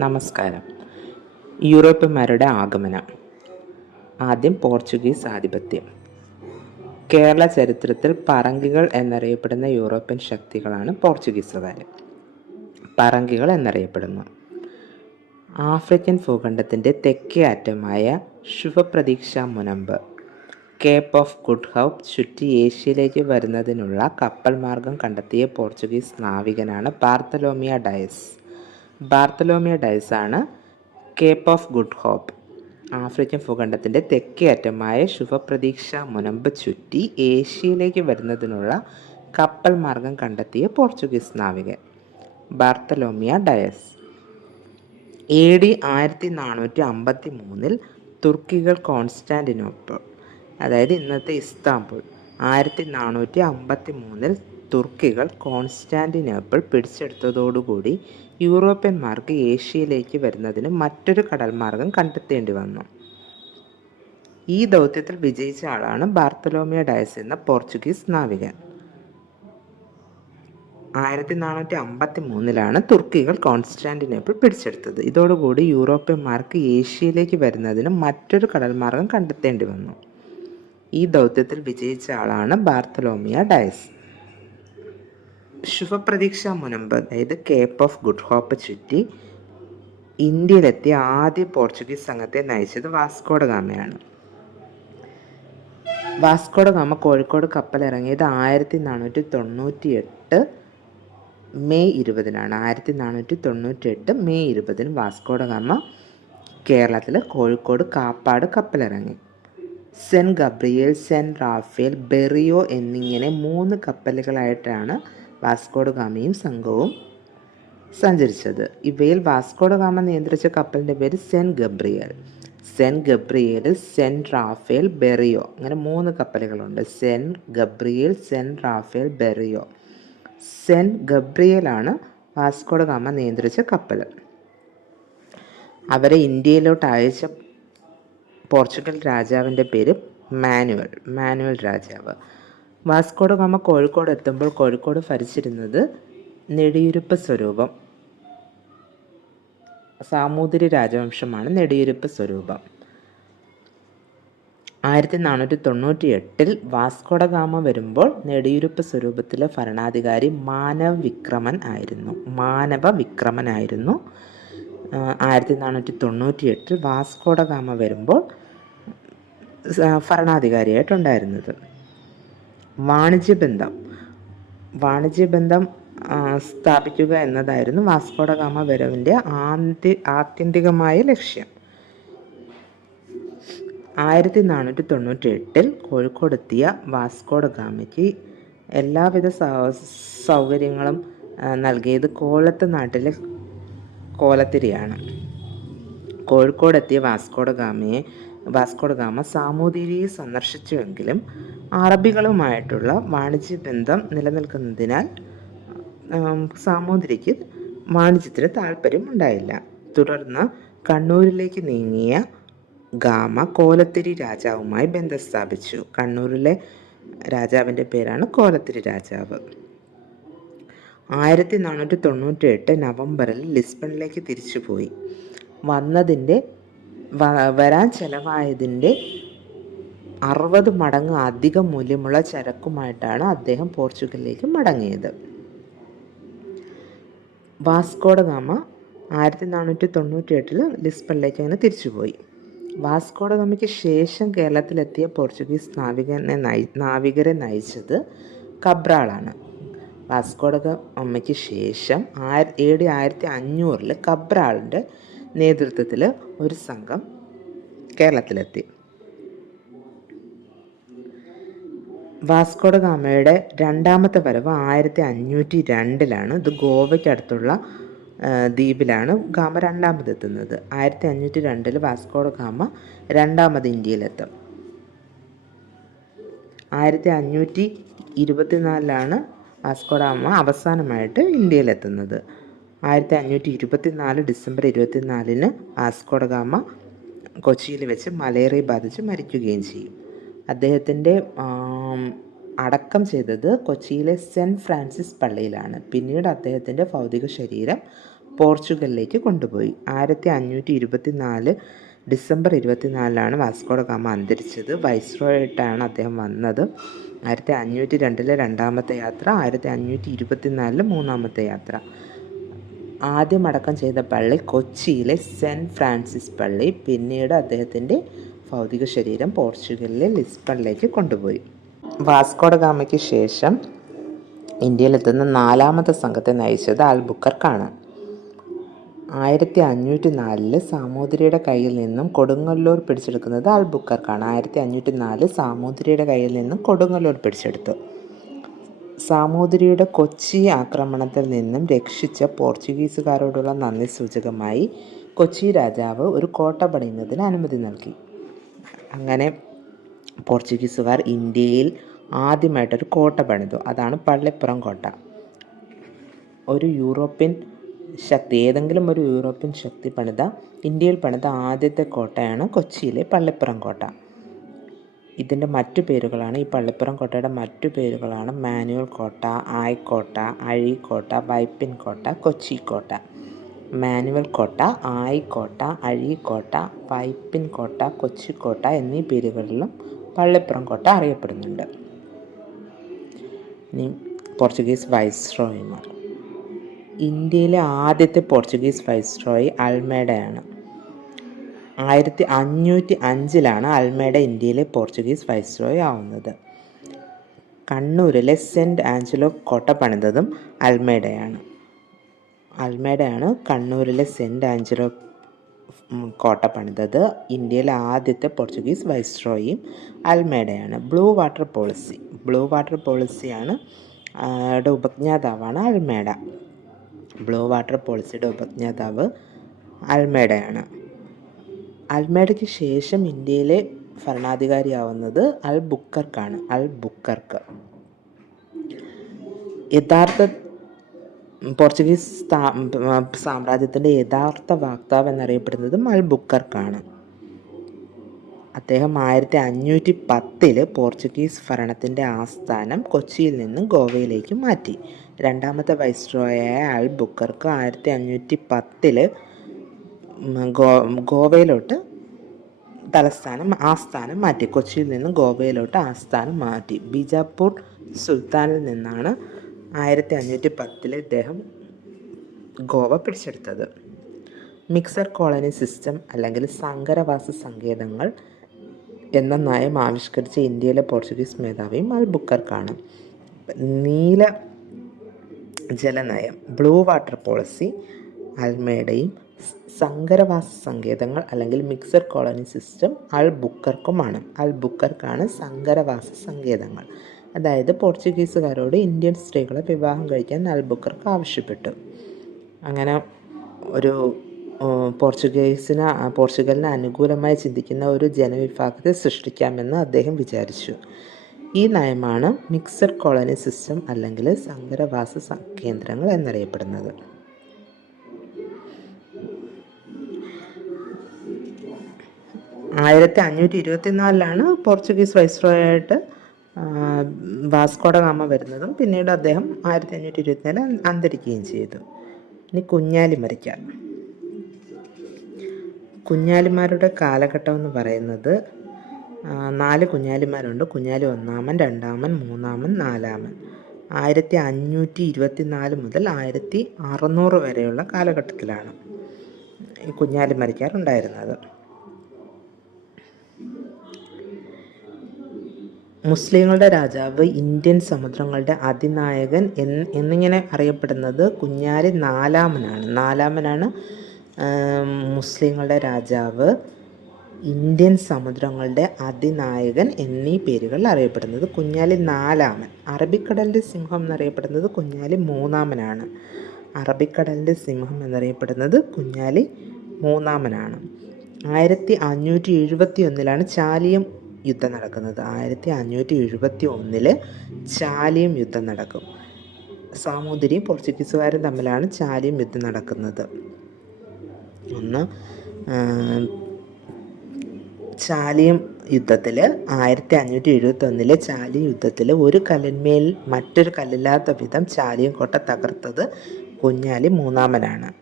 നമസ്കാരം. യൂറോപ്യന്മാരുടെ ആഗമനം. ആദ്യം പോർച്ചുഗീസ് ആധിപത്യം. കേരള ചരിത്രത്തിൽ പറങ്കികൾ എന്നറിയപ്പെടുന്ന യൂറോപ്യൻ ശക്തികളാണ് പോർച്ചുഗീസുകാർ. പറങ്കികൾ എന്നറിയപ്പെടുന്നു. ആഫ്രിക്കൻ ഭൂഖണ്ഡത്തിന്റെ തെക്കേ അറ്റമായ ശുഭപ്രതീക്ഷ മുനമ്പ്. കേപ്പ് ഓഫ് ഗുഡ് ഹൗപ്പ് ചുറ്റി ഏഷ്യയിലേക്ക് വരുന്നതിനുള്ള കപ്പൽ മാർഗം കണ്ടെത്തിയ പോർച്ചുഗീസ് നാവികനാണ് പാർത്തലോമിയ ഡയസ്. ബാർത്തലോമിയ ഡയസ് ആണ് Cape of Good Hope. African ഭൂഖണ്ഡത്തിന്റെ തെക്കേ അറ്റമായ ശുഭപ്രതീക്ഷ മുനമ്പ് ചുറ്റി ഏഷ്യയിലേക്ക് വരുന്നതിനുള്ള കപ്പൽ മാർഗം കണ്ടെത്തിയ Portuguese നാവികൻ. Bartolomeu Dias. A D ആയിരത്തി നാനൂറ്റി അമ്പത്തി മൂന്നിൽ തുർക്കികൾ കോൺസ്റ്റാന്റിനോപ്പിൾ അതായത് ഇന്നത്തെ ഇസ്താംബുൾ. ആയിരത്തി നാനൂറ്റി അമ്പത്തി മൂന്നിൽ തുർക്കികൾ കോൺസ്റ്റാന്റിനോപ്പിൾ പിടിച്ചെടുത്തതോടുകൂടി യൂറോപ്യന്മാർക്ക് ഏഷ്യയിലേക്ക് വരുന്നതിന് മറ്റൊരു കടൽമാർഗം കണ്ടെത്തേണ്ടി വന്നു. ഈ ദൗത്യത്തിൽ വിജയിച്ച ആളാണ് ബാർത്തലോമിയ ഡയസ് എന്ന പോർച്ചുഗീസ് നാവികൻ. ആയിരത്തി നാനൂറ്റി അമ്പത്തി മൂന്നിലാണ് തുർക്കികൾ കോൺസ്റ്റാന്റിനോപ്പിൾ പിടിച്ചെടുത്തത്. ഇതോടുകൂടി യൂറോപ്യന്മാർക്ക് ഏഷ്യയിലേക്ക് വരുന്നതിന് മറ്റൊരു കടൽമാർഗം കണ്ടെത്തേണ്ടി വന്നു. ഈ ദൗത്യത്തിൽ വിജയിച്ച ആളാണ് ബാർത്തലോമിയ ഡയസ്. ശുഭപ്രതീക്ഷ മുനമ്പ് അതായത് കേപ്പ് ഓഫ് ഗുഡ് ഹോപ്പ് ചുറ്റി ഇന്ത്യയിലെത്തിയ ആദ്യ പോർച്ചുഗീസ് സംഘത്തെ നയിച്ചത് വാസ്കോഡ ഗാമയാണ്. വാസ്കോഡ ഗാമ കോഴിക്കോട് കപ്പലിറങ്ങിയത് ആയിരത്തി നാനൂറ്റി തൊണ്ണൂറ്റി എട്ട് മെയ് ഇരുപതിനാണ്. ആയിരത്തി നാനൂറ്റി തൊണ്ണൂറ്റി എട്ട് മെയ് ഇരുപതിന് വാസ്കോഡ ഗാമ കേരളത്തിൽ Kozhikode Kappad കപ്പലിറങ്ങി. Saint Gabriel saint Raphael Berrio എന്നിങ്ങനെ മൂന്ന് കപ്പലുകളായിട്ടാണ് വാസ്കോഡ ഗാമയും സംഘവും സഞ്ചരിച്ചത്. ഇവയിൽ വാസ്കോഡ ഗാമ നിയന്ത്രിച്ച കപ്പലിന്റെ പേര് Saint Gabriel. Saint Gabriel Saint Raphael Berrio. അങ്ങനെ മൂന്ന് കപ്പലുകളുണ്ട്. Saint Gabriel Saint Raphael Berrio. Saint ഗബ്രിയേലാണ് Vasco da Gama നിയന്ത്രിച്ച കപ്പൽ അവരെ ഇന്ത്യയിലോട്ട് അയച്ച പോർച്ചുഗൽ രാജാവിന്റെ പേര് മാനുവൽ മാനുവൽ രാജാവ്. വാസ്കോഡ ഗാമ കോഴിക്കോട് എത്തുമ്പോൾ കോഴിക്കോട് ഭരിച്ചിരുന്നത് നെടിയുരുപ്പ് സ്വരൂപം. സാമൂതിരി രാജവംശമാണ് നെടിയുരുപ്പ് സ്വരൂപം. ആയിരത്തി നാനൂറ്റി തൊണ്ണൂറ്റി എട്ടിൽ വാസ്കോഡ ഗാമ വരുമ്പോൾ നെടിയുരുപ്പ് സ്വരൂപത്തിലെ ഭരണാധികാരി മാനവ വിക്രമൻ ആയിരുന്നു. മാനവ വിക്രമൻ ആയിരുന്നു. ആയിരത്തി നാനൂറ്റി തൊണ്ണൂറ്റി എട്ടിൽ വാസ്കോഡ ഗാമ വരുമ്പോൾ ഭരണാധികാരിയായിട്ടുണ്ടായിരുന്നത്. വാണിജ്യബന്ധം. വാണിജ്യബന്ധം സ്ഥാപിക്കുക എന്നതായിരുന്നു വാസ്കോഡ ഗാമ വരവിന്റെ ആന്തി ആത്യന്തികമായ ലക്ഷ്യം. ആയിരത്തി നാനൂറ്റി തൊണ്ണൂറ്റി എട്ടിൽ കോഴിക്കോടെത്തിയ വാസ്കോഡ ഗാമയ്ക്ക് എല്ലാവിധ സൗകര്യങ്ങളും നൽകിയത് കോലത്ത് നാട്ടിലെ കോലത്തിരിയാണ്. കോഴിക്കോടെത്തിയ വാസ്കോഡ ഗാമയെ വാസ്കോഡ ഗാമ സാമൂതിരിയെ സന്ദർശിച്ചുവെങ്കിലും അറബികളുമായിട്ടുള്ള വാണിജ്യ ബന്ധം നിലനിൽക്കുന്നതിനാൽ സാമൂതിരിക്ക് വാണിജ്യത്തിന് താല്പര്യം ഉണ്ടായില്ല. തുടർന്ന് കണ്ണൂരിലേക്ക് നീങ്ങിയ ഗാമ കോലത്തിരി രാജാവുമായി ബന്ധം സ്ഥാപിച്ചു. കണ്ണൂരിലെ രാജാവിന്റെ പേരാണ് കോലത്തിരി രാജാവ്. ആയിരത്തി നാനൂറ്റി തൊണ്ണൂറ്റി എട്ട് നവംബറിൽ ലിസ്ബണിലേക്ക് തിരിച്ചുപോയി. വന്നതിന്റെ വരാൻ ചെലവായതിന്റെ അറുപത് മടങ്ങ് അധികം മൂല്യമുള്ള ചരക്കുമായിട്ടാണ് അദ്ദേഹം പോർച്ചുഗലിലേക്ക് മടങ്ങിയത്. വാസ്കോഡ ഗാമ ആയിരത്തി നാനൂറ്റി തൊണ്ണൂറ്റി എട്ടിൽ ലിസ്ബണിലേക്ക് അങ്ങനെ തിരിച്ചുപോയി. വാസ്കോഡ ഗാമയ്ക്ക് ശേഷം കേരളത്തിലെത്തിയ പോർച്ചുഗീസ് നാവികനെ നയി നാവികരെ നയിച്ചത് കബ്രാളാണ്. വാസ്കോഡ ഗാമയ്ക്ക് ശേഷം ആയിര എ ഡി ആയിരത്തി അഞ്ഞൂറിൽ കബ്രാളിന്റെ നേതൃത്വത്തിൽ ഒരു സംഘം കേരളത്തിലെത്തി. വാസ്കോഡ ഗാമയുടെ രണ്ടാമത്തെ വരവ് ആയിരത്തി അഞ്ഞൂറ്റി രണ്ടിലാണ് ഇത് ഗോവയ്ക്കടുത്തുള്ള ദ്വീപിലാണ് ഗാമ രണ്ടാമതെത്തുന്നത്. ആയിരത്തി അഞ്ഞൂറ്റി രണ്ടിൽ വാസ്കോഡ ഗാമ രണ്ടാമത് ഇന്ത്യയിലെത്തും. ആയിരത്തി അഞ്ഞൂറ്റി ഇരുപത്തിനാലിലാണ് വാസ്കോഡ ഗാമ അവസാനമായിട്ട് ഇന്ത്യയിലെത്തുന്നത്. ആയിരത്തി അഞ്ഞൂറ്റി ഇരുപത്തി നാല് ഡിസംബർ ഇരുപത്തിനാലിന് വാസ്കോഡ ഗാമ കൊച്ചിയിൽ വെച്ച് മലേറിയ ബാധിച്ച് മരിക്കുകയും ചെയ്യും. അദ്ദേഹത്തിന്റെ അടക്കം ചെയ്തത് കൊച്ചിയിലെ സെന്റ് ഫ്രാൻസിസ് പള്ളിയിലാണ്. പിന്നീട് അദ്ദേഹത്തിന്റെ ഭൗതിക ശരീരം പോർച്ചുഗലിലേക്ക് കൊണ്ടുപോയി. ആയിരത്തി അഞ്ഞൂറ്റി ഇരുപത്തി നാല് ഡിസംബർ ഇരുപത്തിനാലിലാണ് വാസ്കോഡ ഗാമ അന്തരിച്ചത്. വൈസ്രോയായിട്ടാണ് അദ്ദേഹം വന്നത്. ആയിരത്തി അഞ്ഞൂറ്റി രണ്ടിലെ രണ്ടാമത്തെ യാത്ര ആയിരത്തി അഞ്ഞൂറ്റി ഇരുപത്തിനാലിലെ മൂന്നാമത്തെ യാത്ര. ആദ്യം അടക്കം ചെയ്ത പള്ളി കൊച്ചിയിലെ സെന്റ് ഫ്രാൻസിസ് പള്ളി പിന്നീട് അദ്ദേഹത്തിന്റെ ഭൗതിക ശരീരം പോർച്ചുഗലിലെ ലിസ്ബണിലേക്ക് കൊണ്ടുപോയി. വാസ്കോഡ ഗാമയ്ക്ക് ശേഷം ഇന്ത്യയിലെത്തുന്ന നാലാമത്തെ സംഘത്തെ നയിച്ചത് ആൽബുക്കർക്കാണ്. ആയിരത്തി അഞ്ഞൂറ്റി നാലിൽ സാമൂതിരിയുടെ കയ്യിൽ നിന്നും കൊടുങ്ങല്ലൂർ പിടിച്ചെടുക്കുന്നത് ആൽബുക്കർക്കാണ്. ആയിരത്തി അഞ്ഞൂറ്റി നാല് സാമൂതിരിയുടെ കയ്യിൽ നിന്നും കൊടുങ്ങല്ലൂർ പിടിച്ചെടുത്തു. സാമൂതിരിയുടെ കൊച്ചി ആക്രമണത്തിൽ നിന്നും രക്ഷിച്ച പോർച്ചുഗീസുകാരോടുള്ള നന്ദി സൂചകമായി കൊച്ചി രാജാവ് ഒരു കോട്ട പണിയുന്നതിന് അനുമതി നൽകി. അങ്ങനെ പോർച്ചുഗീസുകാർ ഇന്ത്യയിൽ ആദ്യമായിട്ടൊരു കോട്ട പണിതു. അതാണ് പള്ളിപ്പുറം കോട്ട. ഒരു യൂറോപ്യൻ ശക്തി ഏതെങ്കിലും ഒരു യൂറോപ്യൻ ശക്തി പണിത ഇന്ത്യയിൽ പണിത ആദ്യത്തെ കോട്ടയാണ് കൊച്ചിയിലെ പള്ളിപ്പുറം കോട്ട. ഇതിന്റെ മറ്റു പേരുകളാണ് ഈ പള്ളിപ്പുറം കോട്ടയുടെ മറ്റു പേരുകളാണ് മാനുവൽ കോട്ട ആയിക്കോട്ട അഴീക്കോട്ട വൈപ്പിൻ കോട്ട കൊച്ചി കോട്ട മാനുവൽ കോട്ട ആയിക്കോട്ട അഴീക്കോട്ട വൈപ്പിൻ കോട്ട കൊച്ചിക്കോട്ട എന്നീ പേരുകളിലും പള്ളിപ്പുറം കോട്ട അറിയപ്പെടുന്നുണ്ട്. ഇനി പോർച്ചുഗീസ് വൈസ്രോയിമാർ. ഇന്ത്യയിലെ ആദ്യത്തെ പോർച്ചുഗീസ് വൈസ്രോയി അൽമേഡയാണ്. ആയിരത്തി അഞ്ഞൂറ്റി അഞ്ചിലാണ് അൽമേഡ ഇന്ത്യയിലെ പോർച്ചുഗീസ് വൈസ്രോയ് ആവുന്നത്. കണ്ണൂരിലെ സെന്റ് ആഞ്ചലോ കോട്ട പണിതതും അൽമേഡയാണ്. അൽമേഡയാണ് കണ്ണൂരിലെ സെന്റ് ആഞ്ചലോ കോട്ട പണിതത്. ഇന്ത്യയിലെ ആദ്യത്തെ പോർച്ചുഗീസ് വൈസ്രോയും അൽമേഡയാണ്. Blue water policy. Blue water പോളിസിയാണ് ഉപജ്ഞാതാവാണ് അൽമേഡ. ബ്ലൂ വാട്ടർ പോളിസിയുടെ ഉപജ്ഞാതാവ് അൽമേഡയാണ്. അൽമേഡയ്ക്ക് ശേഷം ഇന്ത്യയിലെ ഭരണാധികാരിയാവുന്നത് അൽ ബുക്കർക്കാണ്. അൽ ബുക്കർക്ക്. യഥാർത്ഥ പോർച്ചുഗീസ് സാമ്രാജ്യത്തിന്റെ യഥാർത്ഥ വാക്താവ് എന്നറിയപ്പെടുന്നതും അൽ ബുക്കർക്കാണ്. അദ്ദേഹം ആയിരത്തി അഞ്ഞൂറ്റി പത്തിൽ പോർച്ചുഗീസ് ഭരണത്തിന്റെ ആസ്ഥാനം കൊച്ചിയിൽ നിന്നും ഗോവയിലേക്ക് മാറ്റി. രണ്ടാമത്തെ വൈസ്രോയായ അൽ ബുക്കർക്ക് ആയിരത്തി അഞ്ഞൂറ്റി പത്തിൽ ഗോ ഗോവയിലോട്ട് തലസ്ഥാനം ആസ്ഥാനം മാറ്റി. കൊച്ചിയിൽ നിന്ന് ഗോവയിലോട്ട് ആസ്ഥാനം മാറ്റി. ബിജാപ്പൂർ സുൽത്താനിൽ നിന്നാണ് ആയിരത്തി അഞ്ഞൂറ്റി പത്തിൽ ഇദ്ദേഹം ഗോവ പിടിച്ചെടുത്തത്. മിക്സർ കോളനി സിസ്റ്റം അല്ലെങ്കിൽ സങ്കരവാസ സങ്കേതങ്ങൾ എന്ന നയം ആവിഷ്കരിച്ച ഇന്ത്യയിലെ പോർച്ചുഗീസ് മേധാവിയും അൽ ബുക്കർക്കാണ്. നീല ജലനയം ബ്ലൂ വാട്ടർ പോളിസി അൽമേഡയും സങ്കരവാസ സങ്കേതങ്ങൾ അല്ലെങ്കിൽ മിക്സർ കോളനി സിസ്റ്റം അൽ ബുക്കർക്കുമാണ് അൽ ബുക്കർക്കാണ് സങ്കരവാസ സങ്കേതങ്ങൾ. അതായത് പോർച്ചുഗീസുകാരോട് ഇന്ത്യൻ സ്ത്രീകളെ വിവാഹം കഴിക്കാൻ അൽ ബുക്കർക്ക് ആവശ്യപ്പെട്ടു. അങ്ങനെ ഒരു പോർച്ചുഗീസിന് പോർച്ചുഗലിന് അനുകൂലമായി ചിന്തിക്കുന്ന ഒരു ജനവിഭാഗത്തെ സൃഷ്ടിക്കാമെന്ന് അദ്ദേഹം വിചാരിച്ചു. ഈ നയമാണ് മിക്സഡ് കോളനി സിസ്റ്റം അല്ലെങ്കിൽ സങ്കരവാസ കേന്ദ്രങ്ങൾ എന്നറിയപ്പെടുന്നത്. ആയിരത്തി അഞ്ഞൂറ്റി ഇരുപത്തിനാലിലാണ് പോർച്ചുഗീസ് വൈസ്രോയായിട്ട് വാസ്കോഡ ഗാമ വരുന്നതും പിന്നീട് അദ്ദേഹം ആയിരത്തി അഞ്ഞൂറ്റി ഇരുപത്തിനാല് അന്തരിക്കുകയും ചെയ്തു. ഇനി കുഞ്ഞാലിമരയ്ക്കാർ കുഞ്ഞാലിമാരുടെ കാലഘട്ടം എന്ന് പറയുന്നത് നാല് കുഞ്ഞാലിമാരുണ്ട്. കുഞ്ഞാലി ഒന്നാമൻ രണ്ടാമൻ മൂന്നാമൻ നാലാമൻ. ആയിരത്തി അഞ്ഞൂറ്റി ഇരുപത്തി നാല് മുതൽ ആയിരത്തി അറുന്നൂറ് വരെയുള്ള കാലഘട്ടത്തിലാണ് ഈ കുഞ്ഞാലിമരിക്കാർ ഉണ്ടായിരുന്നത് മുസ്ലിങ്ങളുടെ രാജാവ് ഇന്ത്യൻ സമുദ്രങ്ങളുടെ അതിനായകൻ എന്ന് എന്നിങ്ങനെ അറിയപ്പെടുന്നത് കുഞ്ഞാലി നാലാമനാണ്. നാലാമനാണ് മുസ്ലിങ്ങളുടെ രാജാവ് ഇന്ത്യൻ സമുദ്രങ്ങളുടെ അതിനായകൻ എന്നീ പേരുകളിൽ അറിയപ്പെടുന്നത് കുഞ്ഞാലി നാലാമൻ. അറബിക്കടലിന്റെ സിംഹം എന്നറിയപ്പെടുന്നത് കുഞ്ഞാലി മൂന്നാമനാണ്. അറബിക്കടലിന്റെ സിംഹം എന്നറിയപ്പെടുന്നത് കുഞ്ഞാലി മൂന്നാമനാണ്. ആയിരത്തി അഞ്ഞൂറ്റി എഴുപത്തി ഒന്നിലാണ് ചാലിയം യുദ്ധം നടക്കുന്നത്. ആയിരത്തി അഞ്ഞൂറ്റി എഴുപത്തി ഒന്നിൽ ചാലിയം യുദ്ധം നടക്കും. സാമൂതിരിയും പോർച്ചുഗീസുകാരും തമ്മിലാണ് ചാലിയം യുദ്ധം നടക്കുന്നത്. ഒന്ന് ചാലിയും യുദ്ധത്തിൽ ആയിരത്തി അഞ്ഞൂറ്റി എഴുപത്തി ഒന്നിലെ ചാലിയം യുദ്ധത്തിൽ ഒരു കല്ലിന്മേൽ മറ്റൊരു കല്ലില്ലാത്ത വിധം ചാലിയം കോട്ട തകർത്തത് കുഞ്ഞാലി മൂന്നാമനാണ്.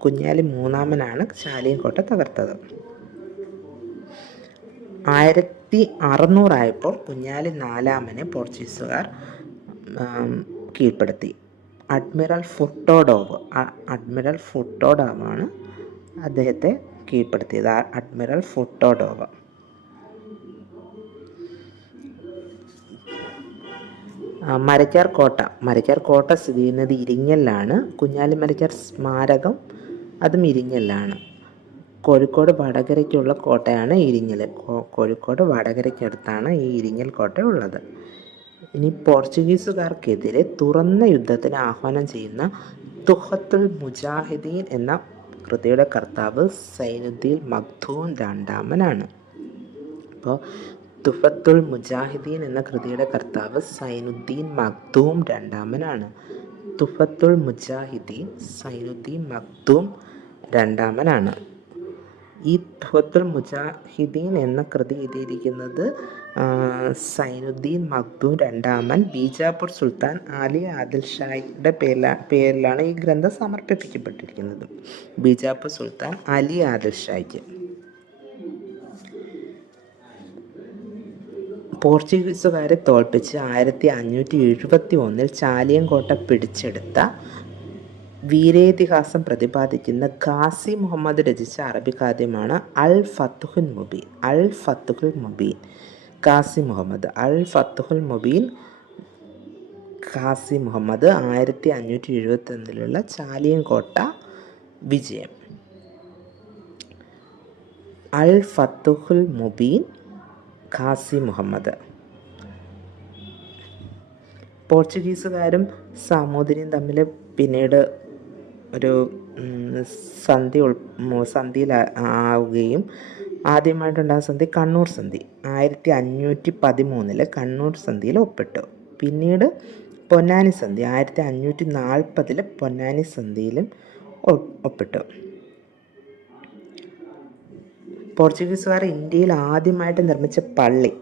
കുഞ്ഞാലി മൂന്നാമനാണ് ചാലിയം കോട്ട തകർത്തത്. ആയിരത്തി അറുന്നൂറായപ്പോൾ കുഞ്ഞാലി നാലാമനെ പോർച്ചുഗീസുകാർ കീഴ്പ്പെടുത്തി. അഡ്മിറൽ ഫുട്ടോഡോവ് അഡ്മിറൽ ഫുട്ടോഡോവാണ് അദ്ദേഹത്തെ കീഴ്പ്പെടുത്തിയത് അഡ്മിറൽ ഫുട്ടോഡോവ്. മരക്കാർ കോട്ട മരക്കാർ കോട്ട സ്ഥിതി ചെയ്യുന്നത് ഇരിങ്ങലിലാണ്. കുഞ്ഞാലി മരക്കാർ സ്മാരകം അതും ഇരിങ്ങലിലാണ്. കോഴിക്കോട് വടകരയ്ക്കുള്ള കോട്ടയാണ് ഇരിങ്ങൽ. കോഴിക്കോട് വടകരയ്ക്കടുത്താണ് ഈ ഇരിങ്ങൽ കോട്ട ഉള്ളത്. ഇനി പോർച്ചുഗീസുകാർക്കെതിരെ തുറന്ന യുദ്ധത്തിന് ആഹ്വാനം ചെയ്യുന്ന തുഹത്തുൽ മുജാഹിദീൻ എന്ന കൃതിയുടെ കർത്താവ് സൈനുദ്ദീൻ മഖ്ദൂം രണ്ടാമനാണ്. അപ്പോൾ തുഫത്തുൽ മുജാഹിദീൻ എന്ന കൃതിയുടെ കർത്താവ് സൈനുദ്ദീൻ മഖ്ദൂം രണ്ടാമനാണ്. തുഫത്തുൽ മുജാഹിദീൻ സൈനുദ്ദീൻ മഖ്ദൂം രണ്ടാമനാണ്. ഈ തുഫത്തുൽ മുജാഹിദീൻ എന്ന കൃതി എഴുതിയിരിക്കുന്നത് സൈനുദ്ദീൻ മഖ്ദൂം രണ്ടാമൻ ബീജാപ്പൂർ സുൽത്താൻ അലി ആദിൽ ഷായുടെ പേരിലാ പേരിലാണ് ഈ ഗ്രന്ഥം സമർപ്പിക്കപ്പെട്ടിരിക്കുന്നത്. ബീജാപ്പൂർ സുൽത്താൻ അലി ആദിൽ ഷായ്ക്ക് പോർച്ചുഗീസുകാരെ തോൽപ്പിച്ച് ആയിരത്തി അഞ്ഞൂറ്റി എഴുപത്തി ഒന്നിൽ ചാലിയൻകോട്ട പിടിച്ചെടുത്ത വീരേതിഹാസം പ്രതിപാദിക്കുന്ന ഖാസി മുഹമ്മദ് രചിച്ച അറബി കാവ്യമാണ് അൽ ഫത്തുഹുൽ മുബീൻ. അൽ ഫത്തുഹുൽ മുബീൻ. ഖാസി മുഹമ്മദ്. അൽ ഫത്തുഹുൽ മുബീൻ ഖാസി മുഹമ്മദ് ആയിരത്തി അഞ്ഞൂറ്റി എഴുപത്തി ഒന്നിലുള്ള ചാലിയൻകോട്ട വിജയം. അൽ ഫത്തുഹുൽ മുബീൻ ഖാസി മുഹമ്മദ്. പോർച്ചുഗീസുകാരും സാമൂതിരിയും തമ്മിൽ പിന്നീട് ഒരു സന്ധി ഉൾ സന്ധിയിൽ ആവുകയും ആദ്യമായിട്ടുണ്ടായ സന്ധി കണ്ണൂർ സന്ധി. ആയിരത്തി അഞ്ഞൂറ്റി പതിമൂന്നിൽ കണ്ണൂർ സന്ധിയിൽ ഒപ്പിട്ടു. പിന്നീട് പൊന്നാനി സന്ധി. ആയിരത്തി അഞ്ഞൂറ്റി നാൽപ്പതിൽ പൊന്നാനി സന്ധിയിലും ഒപ്പിട്ടു. പോർച്ചുഗീസുകാർ ഇന്ത്യയിൽ ആദ്യമായിട്ട് നിർമ്മിച്ച പള്ളി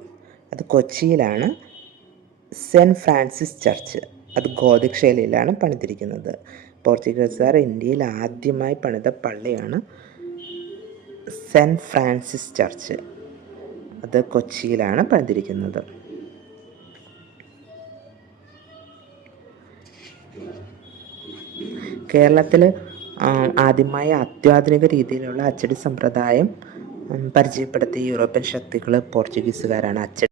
അത് കൊച്ചിയിലാണ്. Saint Francis church. അത് ഗോതിക് ശൈലിയിലാണ് പണിതിരിക്കുന്നത്. പോർച്ചുഗീസുകാർ ഇന്ത്യയിൽ ആദ്യമായി പണിത പള്ളിയാണ് സെന്റ് ഫ്രാൻസിസ് ചർച്ച്. അത് കൊച്ചിയിലാണ് പണിതിരിക്കുന്നത്. കേരളത്തിൽ ആദ്യമായി അത്യാധുനിക രീതിയിലുള്ള അച്ചടി സമ്പ്രദായം പരിചയപ്പെടുത്തിയ യൂറോപ്യൻ ശക്തികൾ പോർച്ചുഗീസുകാരാണ് അച്ചടി